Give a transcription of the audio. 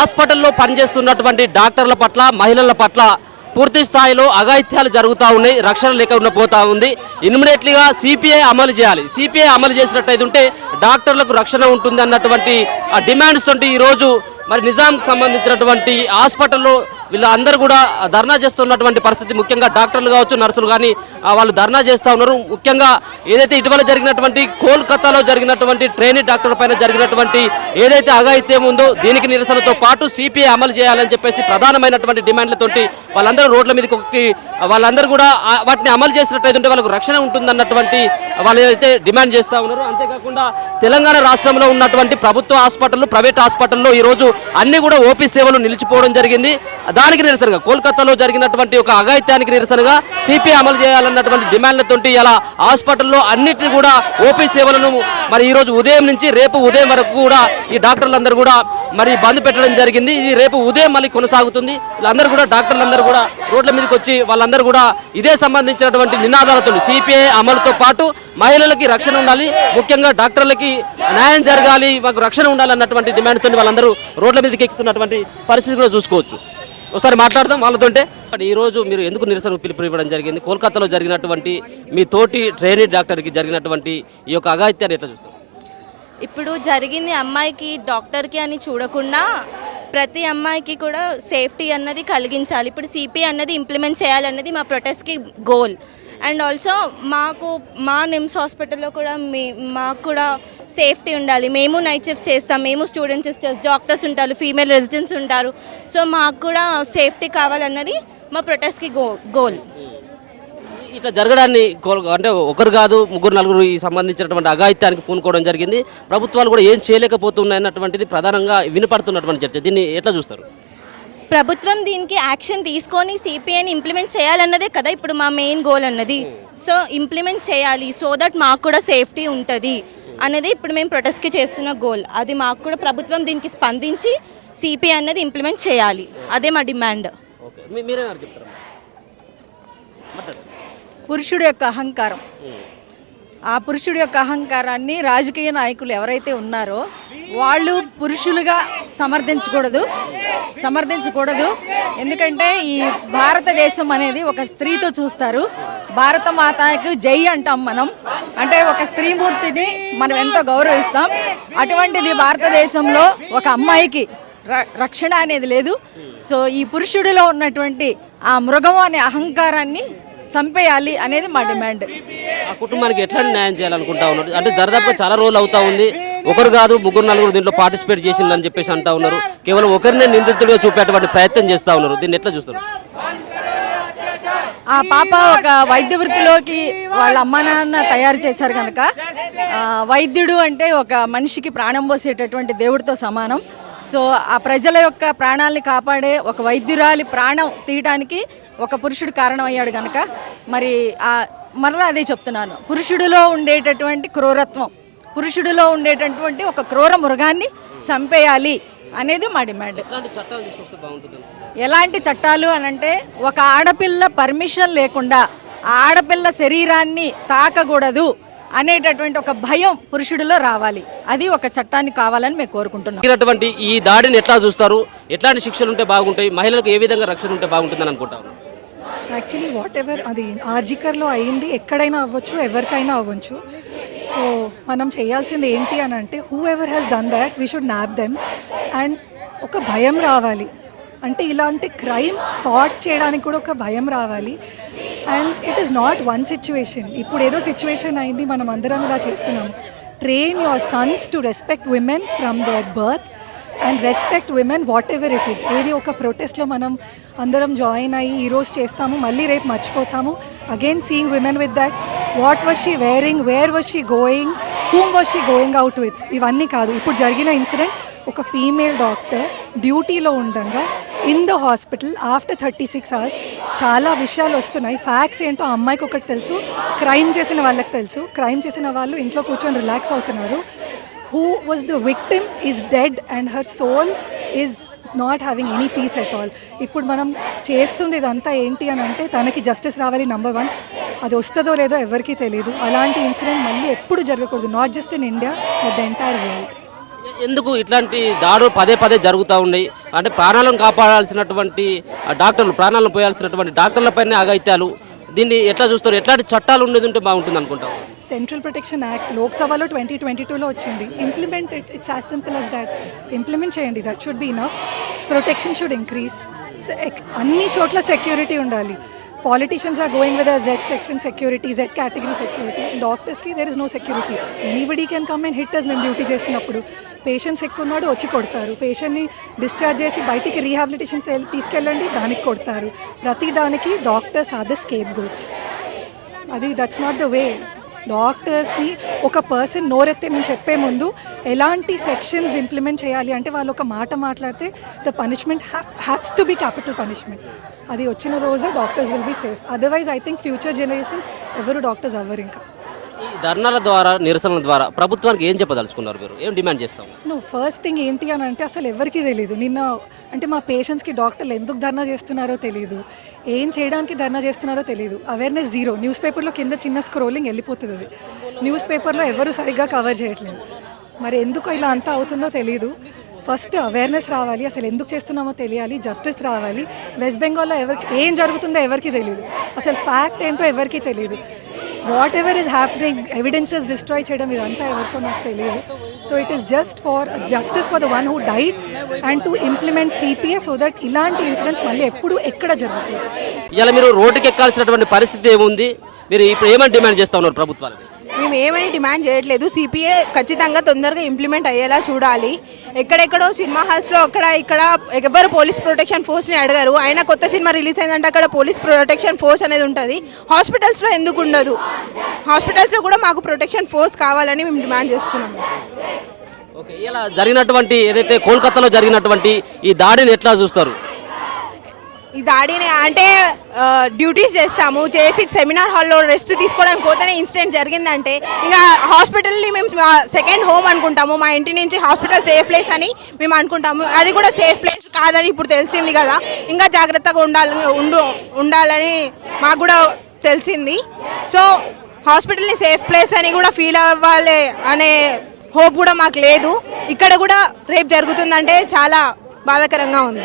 హాస్పిటల్లో పనిచేస్తున్నటువంటి డాక్టర్ల పట్ల మహిళల పట్ల పూర్తి స్థాయిలో అఘాయిత్యాలు జరుగుతూ ఉన్నాయి, రక్షణ లేకుండా పోతా ఉంది. ఇమ్మీడియట్లీగా సిపిఐ అమలు చేయాలి. సిపిఐ అమలు చేసినట్టయితే ఉంటే డాక్టర్లకు రక్షణ ఉంటుంది అన్నటువంటి డిమాండ్స్ తోటి ఈరోజు మరి నిజాంకి సంబంధించినటువంటి హాస్పిటల్లో వీళ్ళందరూ కూడా ధర్నా చేస్తున్నటువంటి పరిస్థితి. ముఖ్యంగా డాక్టర్లు కావచ్చు, నర్సులు కానీ వాళ్ళు ధర్నా చేస్తూ ఉన్నారు. ముఖ్యంగా ఏదైతే ఇటీవల జరిగినటువంటి కోల్కతాలో జరిగినటువంటి ట్రైనీ డాక్టర్ పైన జరిగినటువంటి ఏదైతే అఘాయిత్యం ఉందో దీనికి నిరసనతో పాటు సిపిఐ అమలు చేయాలని చెప్పేసి ప్రధానమైనటువంటి డిమాండ్లతోటి వాళ్ళందరూ రోడ్ల మీదకి వాళ్ళందరూ కూడా వాటిని అమలు చేసినట్టయితే వాళ్ళకు రక్షణ ఉంటుందన్నటువంటి వాళ్ళు అయితే డిమాండ్ చేస్తూ ఉన్నారు. అంతేకాకుండా తెలంగాణ రాష్ట్రంలో ఉన్నటువంటి ప్రభుత్వ హాస్పిటళ్ళు, ప్రైవేట్ హాస్పిటల్లో ఈరోజు అన్ని కూడా ఓపీ సేవలు నిలిచిపోవడం జరిగింది. దానికి నిరసనగా కోల్కతాలో జరిగినటువంటి ఒక అఘాయిత్యానికి నిరసనగా సిపిఐ అమలు చేయాలన్నటువంటి డిమాండ్లతోటి ఇలా హాస్పిటల్లో అన్నిటిని కూడా ఓపీ సేవలను మరి ఈరోజు ఉదయం నుంచి రేపు ఉదయం వరకు కూడా ఈ డాక్టర్లందరూ కూడా మరి బంద్ పెట్టడం జరిగింది. ఇది రేపు ఉదయం మళ్ళీ కొనసాగుతుంది. వీళ్ళందరూ కూడా డాక్టర్లందరూ కూడా రోడ్ల మీదకి వచ్చి వాళ్ళందరూ కూడా ఇదే సంబంధించినటువంటి నినాదాలతో సిపిఐ అమలుతో పాటు మహిళలకి రక్షణ ఉండాలి, ముఖ్యంగా డాక్టర్లకి న్యాయం జరగాలి, మాకు రక్షణ ఉండాలన్నటువంటి డిమాండ్తో వాళ్ళందరూ రోడ్ల మీదకి ఎక్కుతున్నటువంటి పరిస్థితి కూడా చూసుకోవచ్చు. ఒకసారి మాట్లాడదాం వాళ్ళతోటే. ఈరోజు మీరు ఎందుకు నిరసన పిలుపు ఇవ్వడం జరిగింది? కోల్కతాలో జరిగినటువంటి మీ తోటి ట్రైనీ డాక్టర్కి జరిగినటువంటి ఈ యొక్క అఘాయిత్యాన్ని ఎట్లా చూస్తారు? ఇప్పుడు జరిగింది అమ్మాయికి డాక్టర్కి అని చూడకుండా ప్రతి అమ్మాయికి కూడా సేఫ్టీ అన్నది కలిగించాలి. ఇప్పుడు సిపి అన్నది ఇంప్లిమెంట్ చేయాలన్నది మా ప్రొటెస్ట్కి గోల్. అండ్ ఆల్సో మా నిమ్స్ హాస్పిటల్లో కూడా మాకు కూడా సేఫ్టీ ఉండాలి. మేము నైట్ షిఫ్ట్ చేస్తాం, మేము స్టూడెంట్ సిస్టర్స్, డాక్టర్స్ ఉంటారు, ఫీమేల్ రెసిడెంట్స్ ఉంటారు. సో మాకు కూడా సేఫ్టీ కావాలన్నది మా ప్రొటెస్ట్కి గోల్. ఇట్లా జరగడాన్ని అంటే ఒకరు కాదు ముగ్గురు నలుగురు ఈ సంబంధించినటువంటి అఘాయిత్యానికి పూనుకోవడం జరిగింది. ప్రభుత్వాలు కూడా ఏం చేయలేకపోతున్నాయి అన్నటువంటిది ప్రధానంగా వినపడుతున్నటువంటి చర్చ. దీన్ని ఎట్లా చూస్తారు? ప్రభుత్వం దీనికి యాక్షన్ తీసుకొని సిపిఐని ఇంప్లిమెంట్ చేయాలన్నదే కదా ఇప్పుడు మా మెయిన్ గోల్ అన్నది. సో ఇంప్లిమెంట్ చేయాలి, సో దట్ మాకు కూడా సేఫ్టీ ఉంటుంది అనేది ఇప్పుడు మేము ప్రొటెస్ట్కి చేస్తున్న గోల్. అది మాకు కూడా ప్రభుత్వం దీనికి స్పందించి సిపిఐ అన్నది ఇంప్లిమెంట్ చేయాలి, అదే మా డిమాండ్. పురుషుడి యొక్క అహంకారం, ఆ పురుషుడి యొక్క అహంకారాన్ని రాజకీయ నాయకులు ఎవరైతే ఉన్నారో వాళ్ళు పురుషులుగా సమర్థించకూడదు. ఎందుకంటే ఈ భారతదేశం అనేది ఒక స్త్రీతో చూస్తారు. భారత మాతకి జై అంటాం మనం, అంటే ఒక స్త్రీమూర్తిని మనం ఎంతో గౌరవిస్తాం. అటువంటిది భారతదేశంలో ఒక అమ్మాయికి రక్షణ అనేది లేదు. సో ఈ పురుషుడిలో ఉన్నటువంటి ఆ మృగం అనే అహంకారాన్ని చంపేయాలి అనేది మా డిమాండ్. ఆ కుటుంబానికి ఎట్లా న్యాయం చేయాలనుకుంటా ఉన్నారు? అంటే దాదాపుగా చాలా రోజులు అవుతా ఉంది, ఒకరు కాదు ముగ్గురు నలుగురు దీంట్లో పార్టిసిపేట్ చేసిందని చెప్పేసి అంటా ఉన్నారు. కేవలం ఒకరినే నిందితుడిగా చూపేటువంటి ప్రయత్నం చేస్తూ ఉన్నారు. దీన్ని ఎట్లా చూస్తారు? ఆ పాప ఒక వైద్య వృత్తిలోకి వాళ్ళ అమ్మ నాన్న తయారు చేశారు కనుక వైద్యుడు అంటే ఒక మనిషికి ప్రాణం పోసేటటువంటి దేవుడితో సమానం. సో ఆ ప్రజల యొక్క ప్రాణాలని కాపాడే ఒక వైద్యురాలి ప్రాణం తీయటానికి ఒక పురుషుడు కారణం అయ్యాడు కనుక మరి మరలా అదే చెప్తున్నాను, పురుషుడిలో ఉండేటటువంటి క్రూరత్వం, పురుషుడిలో ఉండేటటువంటి ఒక క్రూర మృగాన్ని చంపేయాలి అనేది మా డిమాండ్. ఎలాంటి చట్టాలు అనంటే ఒక ఆడపిల్ల పర్మిషన్ లేకుండా ఆడపిల్ల శరీరాన్ని తాకకూడదు అనేటటువంటి ఒక భయం పురుషుడిలో రావాలి. అది ఒక చట్టాన్ని కావాలని మేము కోరుకుంటున్నాం. ఈ దాడిని ఎట్లా చూస్తారు? ఎట్లాంటి శిక్షలు ఉంటే బాగుంటాయి? మహిళలకు ఏ విధంగా రక్షణ ఉంటే బాగుంటుందని అనుకుంటారు? యాక్చువల్లీ వాట్ ఎవర్ అది ఆర్జికర్లో అయింది, ఎక్కడైనా అవ్వచ్చు, ఎవరికైనా అవ్వచ్చు. సో మనం చేయాల్సింది ఏంటి అని అంటే who ever has done that we should nap them. And ఒక భయం రావాలి, అంటే ఇలాంటి క్రైమ్ థాట్ చేయడానికి కూడా ఒక భయం రావాలి. And it is not one situation. ఇప్పుడు ఏదో సిచ్యువేషన్ అయింది, మనం అందరం ఇలా చేస్తున్నాము. Train your sons to respect women from their birth and respect women whatever it is. ఏది ఒక ప్రొటెస్ట్లో మనం అందరం జాయిన్ అయ్యి ఈరోజు చేస్తాము, మళ్ళీ రేపు మర్చిపోతాము. Again seeing women with that, what was she wearing, where was she going, whom was she going out with, ఇవన్నీ కాదు. ఇప్పుడు జరిగిన ఇన్సిడెంట్ ఒక ఫీమేల్ డాక్టర్ డ్యూటీలో ఉండగా in the hospital after 36 hours చాలా విషయాలు వస్తున్నాయి. ఫ్యాక్ట్స్ ఏంటో ఆ అమ్మాయికి ఒకటి తెలుసు, క్రైమ్ చేసిన వాళ్ళకి తెలుసు. క్రైమ్ చేసిన వాళ్ళు ఇంట్లో కూర్చొని రిలాక్స్ అవుతున్నారు. Who was the victim is dead and her soul is not having any peace at all. ఇప్పుడు మనం చేస్తుంది ఇదంతా ఏంటి అని అంటే తనకి జస్టిస్ రావాలి, నంబర్ 1. అది వస్తుందో లేదో ఎవరికీ తెలియదు. అలాంటి ఇన్సిడెంట్ మళ్ళీ ఎప్పుడు జరగకూడదు, not just in India but the entire world. ఎందుకు ఇట్లాంటి దాడులు పదే పదే జరుగుతూ ఉన్నాయి? అంటే ప్రాణాలను కాపాడాల్సినటువంటి డాక్టర్లు, ప్రాణాలను పోయాల్సినటువంటి డాక్టర్లపైనే అఘాయిత్యాలు. దీన్ని ఎట్లా చూస్తారు? ఎట్లాంటి చట్టాలు ఉండేది ఉంటే బాగుంటుంది అనుకుంటాం? సెంట్రల్ ప్రొటెక్షన్ యాక్ట్ లోక్సభలో 2022లో వచ్చింది. Implement it's as simple as that. Implement చేయండి, that should be enough. Protection should increase. అన్ని చోట్ల సెక్యూరిటీ ఉండాలి. Politicians are going with Z section security, Z category security. డాక్టర్స్కి there is no security. Anybody can come and hit us మేము duty చేస్తున్నప్పుడు. Patients ఎక్కున్నాడు వచ్చి కొడతారు. పేషెంట్ని డిశ్చార్జ్ చేసి బయటికి రీహాబిలిటేషన్ తీసుకెళ్ళండి, దానికి కొడతారు. ప్రతి దానికి doctors are the scapegoats. That's not the way. డాక్టర్స్ని ఒక పర్సన్ నోరెత్తే మేము చెప్పే ముందు ఎలాంటి సెక్షన్స్ ఇంప్లిమెంట్ చేయాలి అంటే వాళ్ళు ఒక మాట మాట్లాడితే the punishment has to be capital punishment. అది వచ్చిన రోజే doctors will be safe. Otherwise I think future generations ఎవరు డాక్టర్స్ అవ్వరు. ఇంకా ఈ ధర్నాల ద్వారా, నిరసనల ద్వారా ప్రభుత్వానికి ఏం చెప్పదలుచుకున్నారు? మీరు ఏం డిమాండ్ చేస్తాం? నువ్వు ఫస్ట్ థింగ్ ఏంటి అని అంటే అసలు ఎవరికి తెలియదు. నిన్న అంటే మా పేషెంట్స్కి డాక్టర్లు ఎందుకు ధర్నా చేస్తున్నారో తెలియదు, ఏం చేయడానికి ధర్నా చేస్తున్నారో తెలియదు. Awareness zero. న్యూస్ పేపర్లో కింద చిన్న స్క్రోలింగ్ వెళ్ళిపోతుంది. అది న్యూస్ పేపర్లో ఎవరు సరిగ్గా కవర్ చేయట్లేదు. మరి ఎందుకు ఇలా అంతా అవుతుందో తెలియదు. ఫస్ట్ అవేర్నెస్ రావాలి, అసలు ఎందుకు చేస్తున్నామో తెలియాలి, జస్టిస్ రావాలి. వెస్ట్ బెంగాల్లో ఎవరికి ఏం జరుగుతుందో ఎవరికి తెలియదు, అసలు ఫ్యాక్ట్ ఏంటో ఎవరికి తెలియదు. What ever is happening, evidences destroy చేయడం ఇదంతా ఎవరికో నాకు తెలియదు. So it is just for justice for the one who died and to implement CPA so that ఇలాంటి ఇన్సిడెంట్స్ మళ్ళీ ఎప్పుడు ఎక్కడ జరగకూడదు. ఇలా మీరు రోడ్డుకి ఎక్కాల్సినటువంటి పరిస్థితి ఏముంది? మీరు ఇప్పుడు ఏమని డిమాండ్ చేస్తూ ఉన్నారు ప్రభుత్వానికి? మేము ఏమని డిమాండ్ చేయట్లేదు. CPA ఖచ్చితంగా తొందరగా ఇంప్లిమెంట్ అయ్యేలా చూడాలి. ఎక్కడెక్కడో సినిమా హాల్స్లో అక్కడ ఇక్కడ ఎవరు పోలీస్ ప్రొటెక్షన్ ఫోర్స్ని అడగరు. అయినా కొత్త సినిమా రిలీజ్ అయిందంటే అక్కడ పోలీస్ ప్రొటెక్షన్ ఫోర్స్ అనేది ఉంటుంది. హాస్పిటల్స్లో ఎందుకు ఉండదు? హాస్పిటల్స్లో కూడా మాకు ప్రొటెక్షన్ ఫోర్స్ కావాలని మేము డిమాండ్ చేస్తున్నాము. ఓకే, ఇలా జరిగినటువంటి ఏదైతే కోల్కతాలో జరిగినటువంటి ఈ దాడిని ఎట్లా చూస్తారు? ఈ దాడిని అంటే డ్యూటీస్ చేస్తాము, చేసి సెమినార్ హాల్లో రెస్ట్ తీసుకోవడానికి పోతేనే ఇన్సిడెంట్ జరిగిందంటే ఇంకా హాస్పిటల్ని మేము సెకండ్ హోమ్ అనుకుంటాము. మా ఇంటి నుంచి హాస్పిటల్ సేఫ్ ప్లేస్ అని మేము అనుకుంటాము. అది కూడా సేఫ్ ప్లేస్ కాదని ఇప్పుడు తెలిసింది కదా. ఇంకా జాగ్రత్తగా ఉండాలని మాకు కూడా తెలిసింది. సో హాస్పిటల్ని సేఫ్ ప్లేస్ అని కూడా ఫీల్ అవ్వాలి అనే హోప్ కూడా మాకు లేదు. ఇక్కడ కూడా రేపు జరుగుతుందంటే చాలా బాధాకరంగా ఉంది.